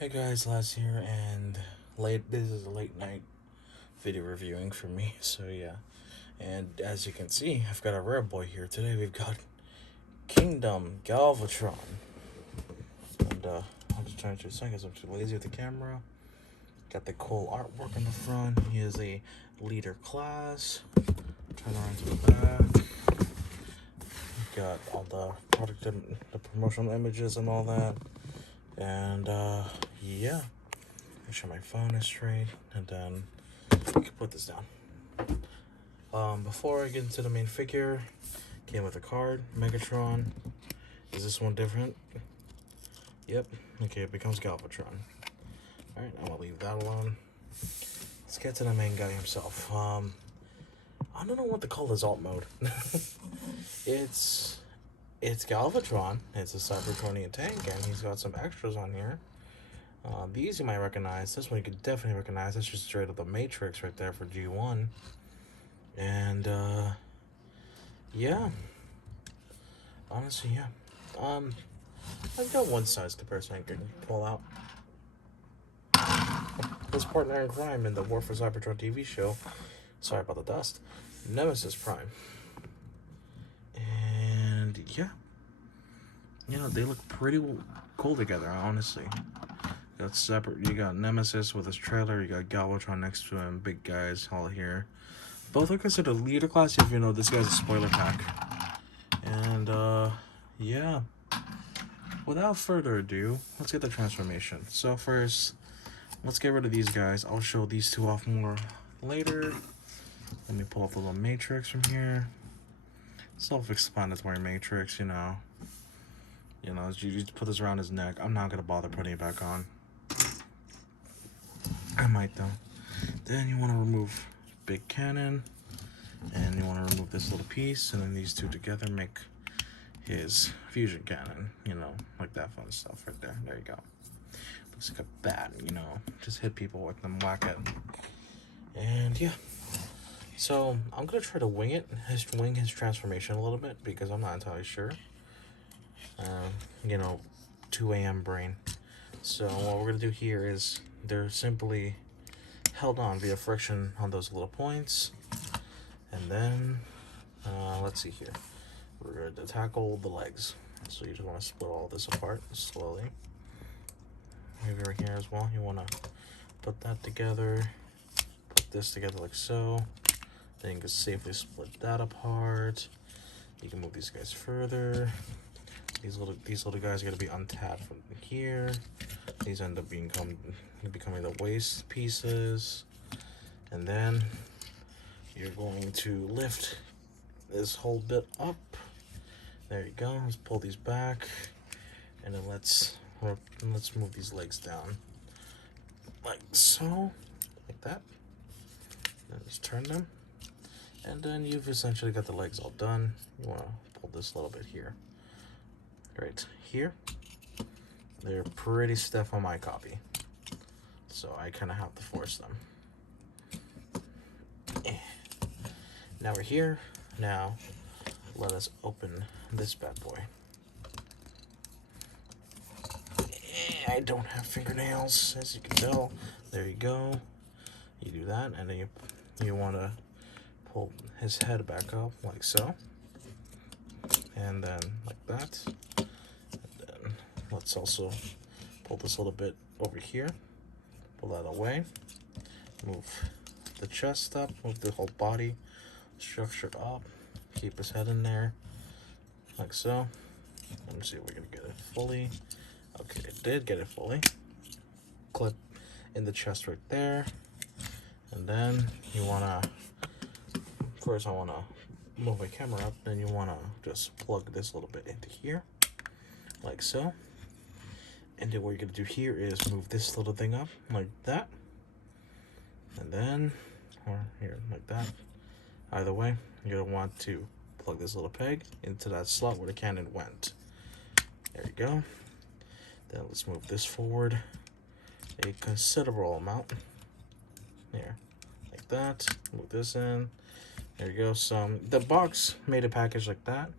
Hey guys, Laz here, and this is a late night video reviewing for me, so yeah. And as you can see, I've got a rare boy here. Today we've got Kingdom Galvatron. And I'll just turn it to a second because I'm too lazy with the camera. Got the cool artwork on the front. He is a leader class. Turn around to the back. Got all the product, the promotional images and all that. And yeah, make sure my phone is straight, and then we can put this down. Before I get into the main figure, came with a card, Megatron. Is this one different? Yep. Okay, it becomes Galvatron. Alright, I'm gonna leave that alone. Let's get to the main guy himself. I don't know what to call his alt mode. It's Galvatron. It's a Cybertronian tank, and he's got some extras on here. These you might recognize. This one you could definitely recognize. That's just straight up the Matrix right there for G1. And yeah, honestly, yeah. I've got one size comparison I can pull out. His partner in crime in the War for Cybertron TV show. Sorry about the dust. Nemesis Prime. And yeah, you know, they look pretty cool together, honestly. Got separate. You got Nemesis with his trailer. You got Galvatron next to him. Big guys all here. Both are considered leader class. If you know, this guy's a spoiler pack. And yeah. Without further ado, let's get the transformation. So first, let's get rid of these guys. I'll show these two off more later. Let me pull up the little matrix from here. Self-explanatory matrix, you know. You know, you just put this around his neck. I'm not gonna bother putting it back on. I might though. Then you want to remove big cannon, and you want to remove this little piece, and then these two together make his fusion cannon. You know, like that fun stuff right there. There you go. Looks like a bat. You know, just hit people with them, whack it. And yeah. So I'm gonna try to wing his transformation a little bit because I'm not entirely sure. You know, 2 a.m. brain. So what we're gonna do here is they're simply held on via friction on those little points, and then let's see here. We're going to tackle the legs. So you just want to split all this apart slowly. Maybe right here as well. You want to put that together, put this together like so. Then you can safely split that apart. You can move these guys further. These little guys are gonna be untapped from here. These end up becoming the waist pieces, and then you're going to lift this whole bit up. There you go. Let's pull these back, and then let's move these legs down like so, like that. Then just turn them, and then you've essentially got the legs all done. You want to pull this little bit here. Right here, they're pretty stiff on my copy, so I kind of have to force them. Now we're here. Now let us open this bad boy. I don't have fingernails, as you can tell. There you go. You do that, and then you want to pull his head back up like so, and then like that. Let's also pull this a little bit over here, pull that away, move the chest up, move the whole body structure up, keep his head in there, like so. Let me see if we can get it fully. Okay, it did get it fully. Clip in the chest right there, and then you wanna, first I wanna move my camera up, then you wanna just plug this little bit into here, like so. And then what you're gonna do here is move this little thing up like that, and then, or here like that. Either way, you're gonna want to plug this little peg into that slot where the cannon went. There you go. Then let's move this forward a considerable amount. There, like that. Move this in. There you go. The box made a package like that.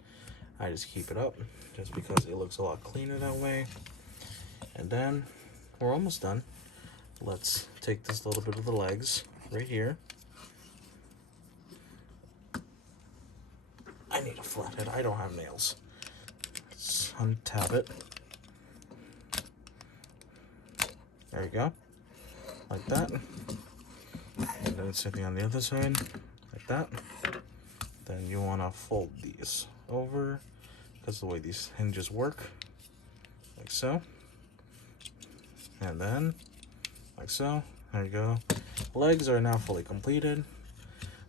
I just keep it up just because it looks a lot cleaner that way. And then we're almost done. Let's take this little bit of the legs right here. I need a flathead. I don't have nails. Let's untap it. There you go. Like that. And then sitting on the other side. Like that. Then you want to fold these over because the way these hinges work. Like so. And then like so. There you go. Legs are now fully completed.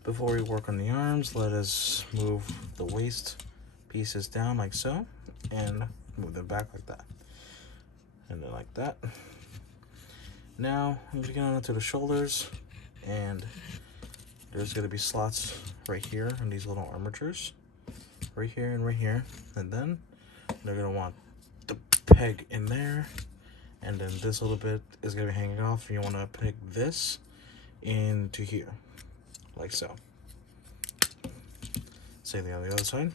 Before we work on the arms, let us move the waist pieces down like so, and move them back like that, and then like that. Now, moving on to the shoulders, and there's going to be slots right here in these little armatures, right here and right here, and then they're going to want the peg in there, and then this little bit is going to be hanging off, and you want to peg this into here, like so. Same thing on the other side.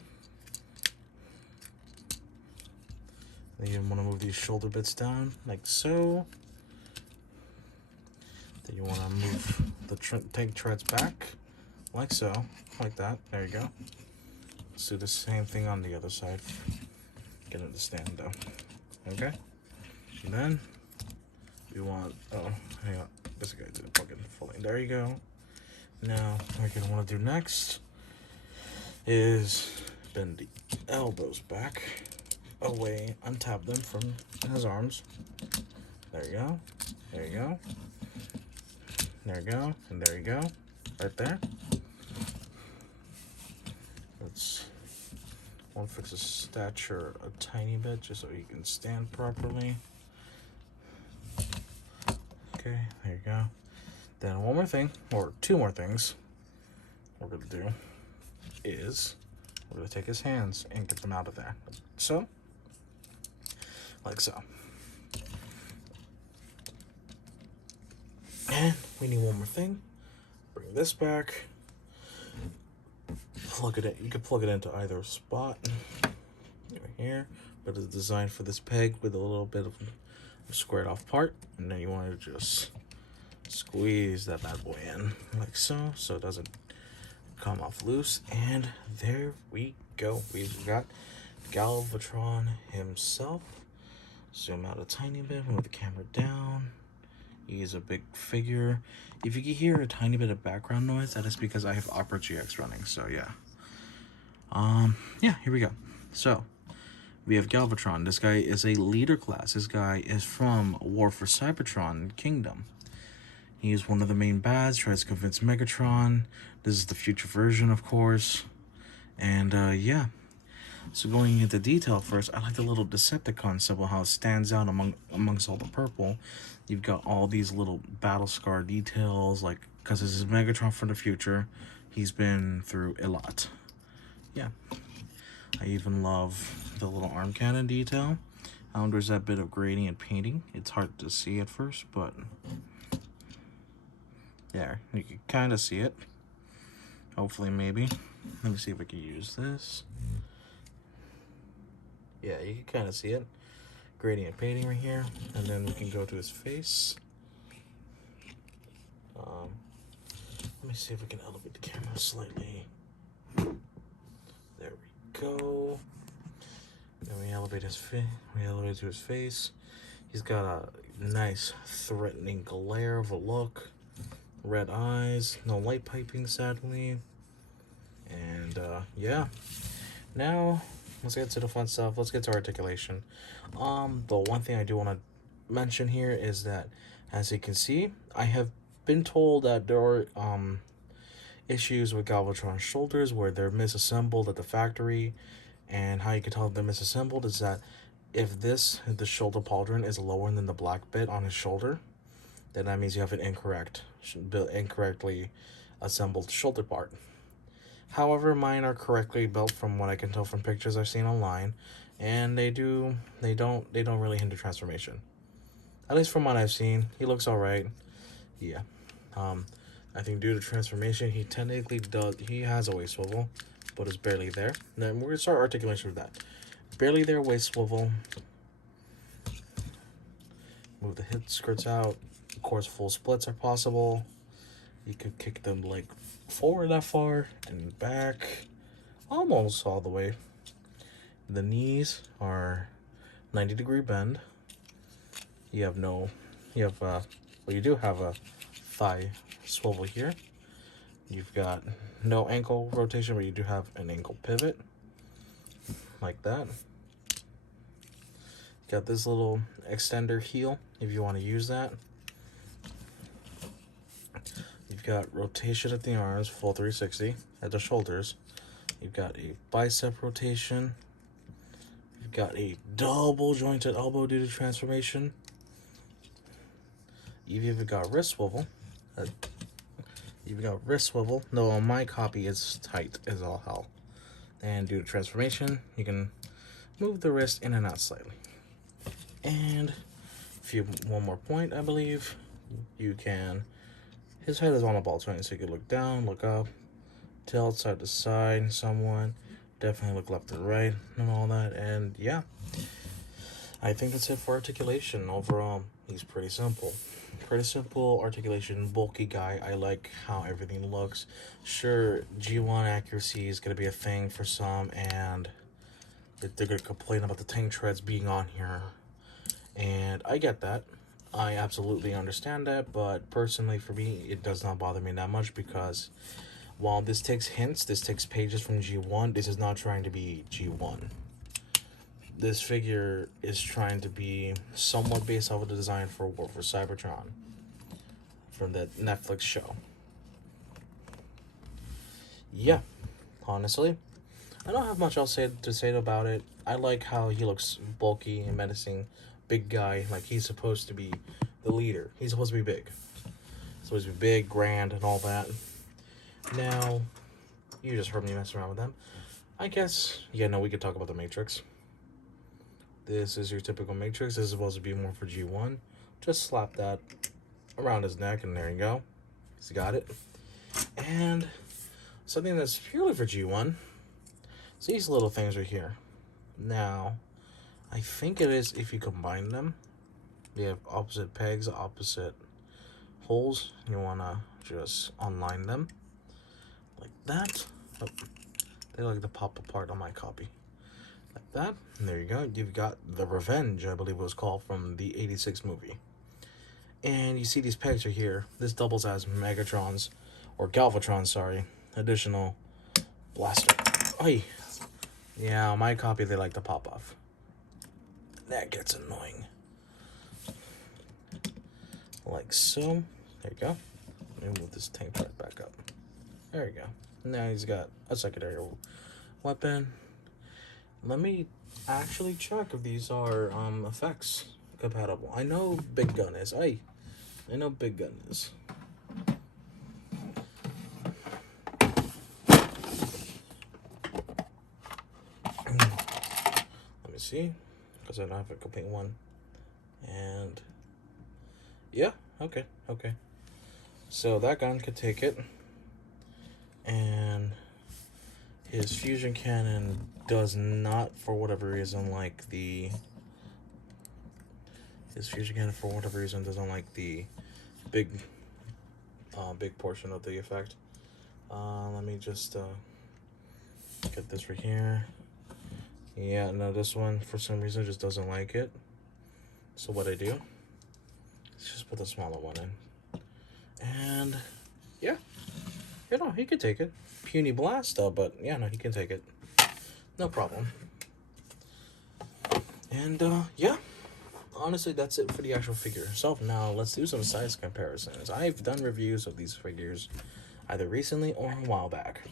Then you want to move these shoulder bits down, like so. Then you want to move the tank treads back, like so, like that. There you go. Let's do the same thing on the other side. Get it to stand though. Okay. And then we want, oh, hang on. This guy did a fucking fully. There you go. Now, what you're gonna want to do next is bend the elbows back, away, untap them from his arms. There you go. There you go. There you go. And there you go. Right there. Let's want to fix his stature a tiny bit just so he can stand properly. Okay, there you go. Then one more thing, or two more things we're going to do is we're going to take his hands and get them out of there. So, like so. And we need one more thing. Bring this back. Plug it in. You can plug it into either spot. Right here. But it's designed for this peg with a little bit of a squared off part. And then you want to just squeeze that bad boy in like so. So it doesn't come off loose. And there we go. We've got Galvatron himself. Zoom out a tiny bit. Move the camera down. He's a big figure. If you can hear a tiny bit of background noise, that is because I have Opera GX running. So yeah. Yeah, here we go. So we have Galvatron. This guy is a leader class. This guy is from War for Cybertron Kingdom. He is one of the main bads, tries to convince Megatron. This is the future version, of course. And yeah. So going into detail first, I like the little Decepticon symbol, how it stands out amongst all the purple. You've got all these little battle scar details, like, because this is Megatron from the future. He's been through a lot. Yeah. I even love the little arm cannon detail. There's that bit of gradient painting. It's hard to see at first, but there, you can kind of see it. Hopefully, maybe. Let me see if I can use this. Yeah, you can kind of see it. Gradient painting right here. And then we can go to his face. Let me see if we can elevate the camera slightly. There we go. Then we elevate his face. We elevate to his face. He's got a nice threatening glare of a look. Red eyes. No light piping, sadly. And yeah. Now let's get to the fun stuff. Let's get to articulation. The one thing I do want to mention here is that, as you can see, I have been told that there are issues with Galvatron's shoulders where they're misassembled at the factory. And how you can tell they're misassembled is that if the shoulder pauldron is lower than the black bit on his shoulder, then that means you have an incorrectly assembled shoulder part. However, mine are correctly built from what I can tell from pictures I've seen online, and they don't really hinder transformation. At least from what I've seen, he looks all right. Yeah. I think due to transformation, he technically does. He has a waist swivel, but it's barely there. Then we're gonna start articulation with that. Barely there, waist swivel. Move the hip skirts out. Of course, full splits are possible. You could kick them like forward that far and back almost all the way. The knees are 90-degree bend. You have well, you do have a thigh swivel here. You've got no ankle rotation, but you do have an ankle pivot like that. Got this little extender heel if you want to use that. You've got rotation at the arms, full 360 at the shoulders. You've got a bicep rotation. You've got a double jointed elbow due to transformation. You've even got wrist swivel. No, on my copy it's tight as all hell. And due to transformation, you can move the wrist in and out slightly. And one more point, I believe. You can, his head is on a ball joint, so you can look down, look up, tilt side to side, someone. Definitely look left and right and all that. And yeah, I think that's it for articulation. Overall, he's pretty simple. Pretty simple articulation, bulky guy. I like how everything looks. Sure, G1 accuracy is going to be a thing for some, and they're going to complain about the tank treads being on here. And I get that. I absolutely understand that, but personally for me, it does not bother me that much because while this takes hints, this takes pages from G1, this is not trying to be G1. This figure is trying to be somewhat based off of the design for War for Cybertron from the Netflix show. Yeah, honestly, I don't have much else to say about it. I like how he looks bulky and menacing, big guy, like he's supposed to be the leader. He's supposed to be big. He's supposed to be big, grand, and all that. Now, you just heard me mess around with them. I guess, yeah, no, we could talk about the Matrix. This is your typical Matrix. This is supposed to be more for G1. Just slap that around his neck, and there you go. He's got it. And something that's purely for G1. So these little things right here. Now, I think it is if you combine them. They have opposite pegs, opposite holes. You want to just unline them like that. Oh, they like to pop apart on my copy. Like that. And there you go. You've got the Revenge, I believe it was called, from the 86 movie. And you see these pegs are here. This doubles as Megatron's, or Galvatron, sorry, additional blaster. Oy. Yeah, on my copy they like to pop off. That gets annoying. Like so. There you go. Let me move this tank part back up. There you go. Now he's got a secondary weapon. Let me actually check if these are effects compatible. I know Big Gun is. I know Big Gun is. Let me see, because I don't have a complete one. And yeah, okay. So that gun could take it. And his fusion cannon does not, for whatever reason, like the... His fusion cannon, for whatever reason, doesn't like the big portion of the effect. Let me just get this right here. Yeah, no, this one, for some reason, just doesn't like it. So what I do is just put the smaller one in. And, yeah. You know, he could take it. Puny blast, though, but, yeah, no, he can take it. No problem. And, yeah. Honestly, that's it for the actual figure itself. Now, let's do some size comparisons. I've done reviews of these figures either recently or a while back.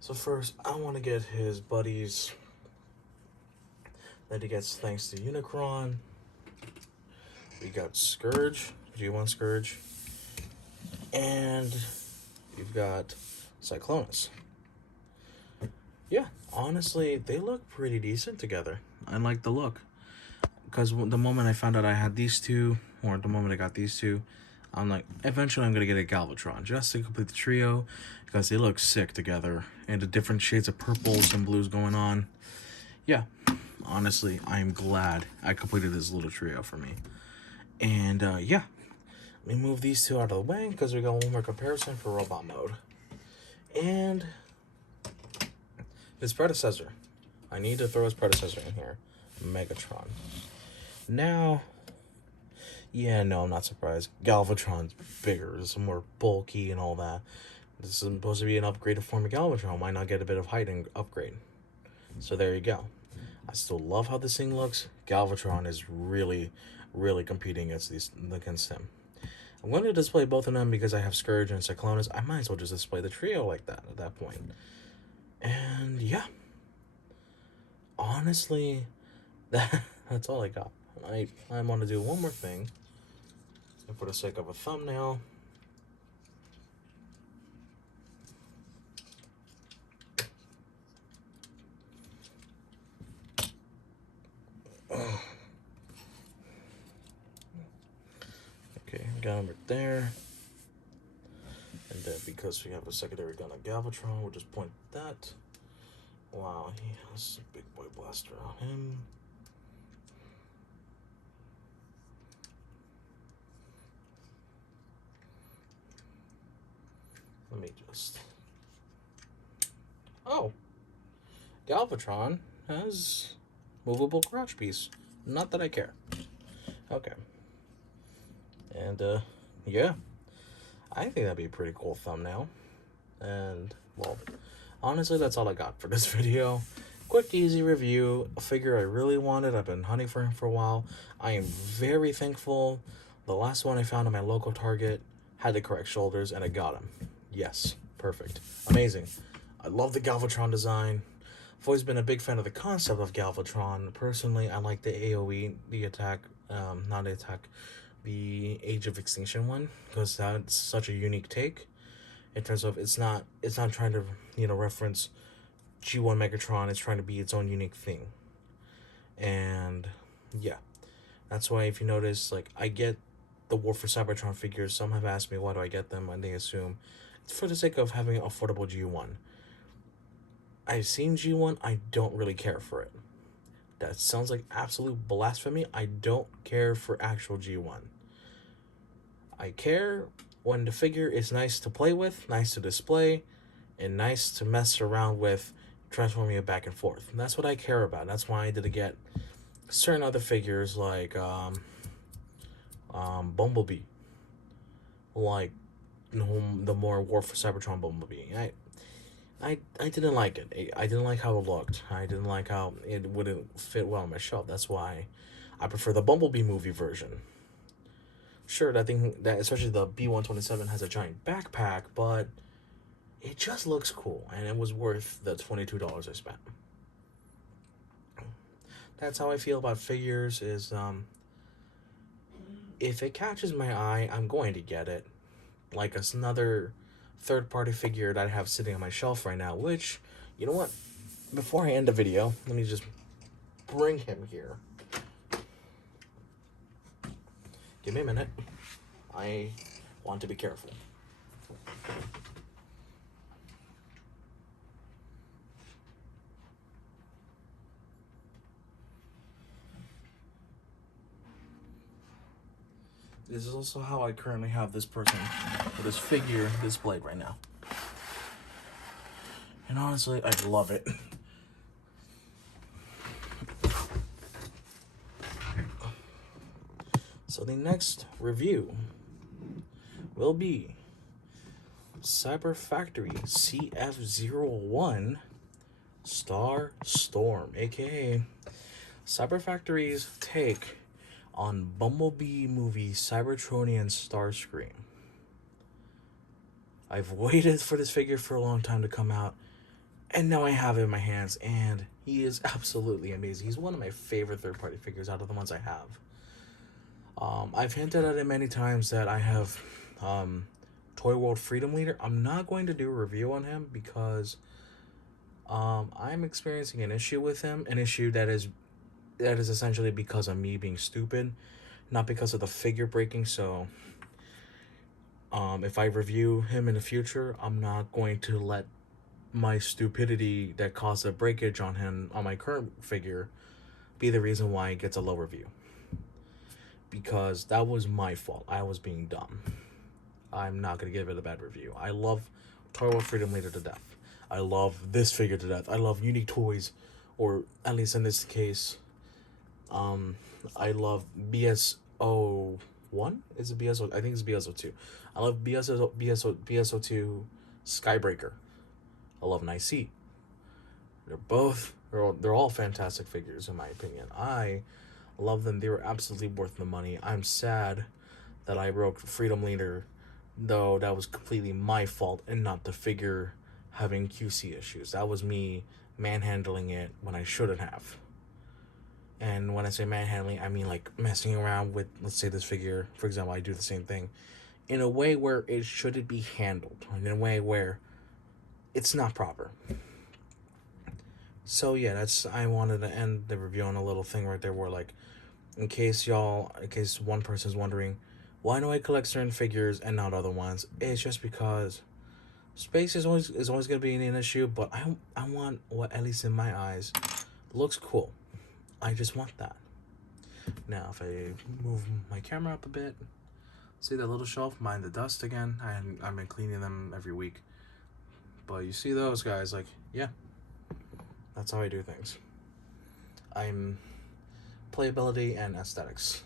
So first, I want to get his buddies that he gets thanks to Unicron. We got Scourge, G1 Scourge. And you've got Cyclonus. Yeah, honestly, they look pretty decent together. I like the look. Because the moment I found out I had these two, or the moment I got these two, I'm like, eventually I'm going to get a Galvatron just to complete the trio, because they look sick together, and the different shades of purples and blues going on. Yeah, Honestly, I am glad I completed this little trio for me. And yeah, let me move these two out of the way because we got one more comparison for robot mode. And his predecessor. I need to throw his predecessor in here, Megatron. Now, yeah, no, I'm not surprised. Galvatron's bigger, it's more bulky and all that. This is supposed to be an upgraded form of Galvatron. Why not get a bit of height and upgrade? So there you go. I still love how this thing looks. Galvatron is really, really competing against him. I'm going to display both of them because I have Scourge and Cyclonus. I might as well just display the trio like that at that point. And yeah. Honestly, that's all I got. I want to do one more thing. And for the sake of a thumbnail, okay, got him right there. And then because we have a secondary gun on Galvatron, we'll just point that. Wow, he has a big boy blaster on him. Let me just... Oh! Galvatron has movable crotch piece. Not that I care. Okay. And, yeah. I think that'd be a pretty cool thumbnail. And, well, honestly, that's all I got for this video. Quick, easy review. A figure I really wanted. I've been hunting for him for a while. I am very thankful. The last one I found at my local Target had the correct shoulders, and I got him. Yes, perfect. Amazing. I love the Galvatron design. I've always been a big fan of the concept of Galvatron. Personally, I like the AoE, the attack, not the attack, the Age of Extinction one, because that's such a unique take. In terms of it's not trying to, you know, reference G1 Megatron. It's trying to be its own unique thing. And yeah, that's why if you notice, like, I get the War for Cybertron figures. Some have asked me why do I get them, and they assume it's for the sake of having affordable G1. I've seen G1. I don't really care for it. That sounds like absolute blasphemy. I don't care for actual G1. I care when the figure is nice to play with, nice to display, and nice to mess around with, transforming it back and forth. And that's what I care about. That's why I did get certain other figures like Bumblebee, like the more War for Cybertron Bumblebee. I didn't like it. I didn't like how it looked. I didn't like how it wouldn't fit well on my shelf. That's why I prefer the Bumblebee movie version. Sure, that thing, that especially the B-127 has a giant backpack, but it just looks cool, and it was worth the $22 I spent. That's how I feel about figures. Is if it catches my eye, I'm going to get it. Like another third-party figure that I have sitting on my shelf right now, which, you know what? Before I end the video, let me just bring him here. Give me a minute. I want to be careful. This is also how I currently have this person, or this figure, displayed right now. And honestly, I love it. So the next review will be Cyber Factory CF01 Star Storm, aka Cyber Factory's take on Bumblebee movie Cybertronian Starscream. I've waited for this figure for a long time to come out, and now I have it in my hands, and he is absolutely amazing. He's one of my favorite third-party figures out of the ones I have. I've hinted at it many times that I have Toy World Freedom Leader. I'm not going to do a review on him because I'm experiencing an issue with him, an issue that is essentially because of me being stupid, not because of the figure breaking. So if I review him in the future, I'm not going to let my stupidity that caused a breakage on him on my current figure be the reason why it gets a low review. Because that was my fault. I was being dumb. I'm not going to give it a bad review. I love Toy World Freedom Leader to death. I love this figure to death. I love unique toys, or at least in this case, I love BSO1. Is it BSO? I think it's BSO2. I love BSO2 Skybreaker. I love Nice Seat. They're all fantastic figures in my opinion. I love them. They were absolutely worth the money. I'm sad that I broke Freedom Leader, though that was completely my fault and not the figure having QC issues. That was me manhandling it when I shouldn't have. And when I say manhandling, I mean like messing around with, let's say, this figure, for example. I do the same thing in a way where it shouldn't be handled, in a way where it's not proper. So yeah, I wanted to end the review on a little thing right there where, like, in case one person's wondering, why do I collect certain figures and not other ones? It's just because space is always going to be an issue, but I want what, at least in my eyes, looks cool. I just want that. Now, if I move my camera up a bit, see that little shelf? Mind the dust again. I've been cleaning them every week. But you see those guys, like, yeah, that's how I do things. I'm playability and aesthetics.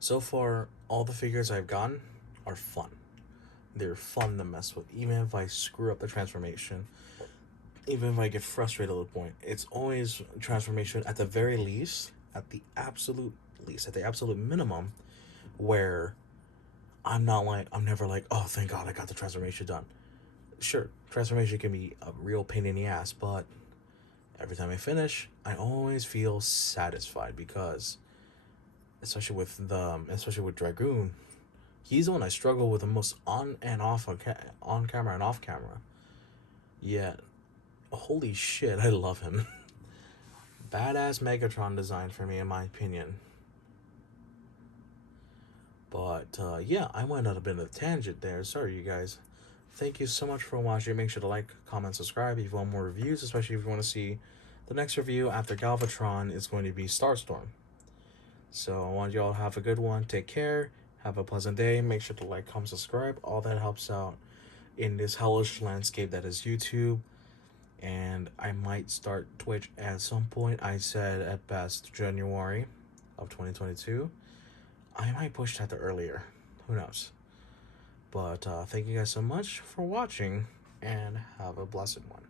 So far, all the figures I've gotten are fun. They're fun to mess with, even if I screw up the transformation. Even if I get frustrated at the point, it's always transformation at the very least, at the absolute minimum, where I'm never like, oh, thank God I got the transformation done. Sure, transformation can be a real pain in the ass, but every time I finish, I always feel satisfied because, especially with Dragoon, he's the one I struggle with the most on camera and off camera. Yet, holy shit, I love him. Badass Megatron design for me, in my opinion. But yeah, I went on a bit of a tangent there. Sorry, you guys. Thank you so much for watching. Make sure to like, comment, subscribe if you want more reviews, especially if you want to see the next review after Galvatron is going to be Starstorm. So I want you all to have a good one. Take care. Have a pleasant day. Make sure to like, comment, subscribe. All that helps out in this hellish landscape that is YouTube. And I might start Twitch at some point. I said at best January of 2022. I might push that to earlier. Who knows? But thank you guys so much for watching, and have a blessed one.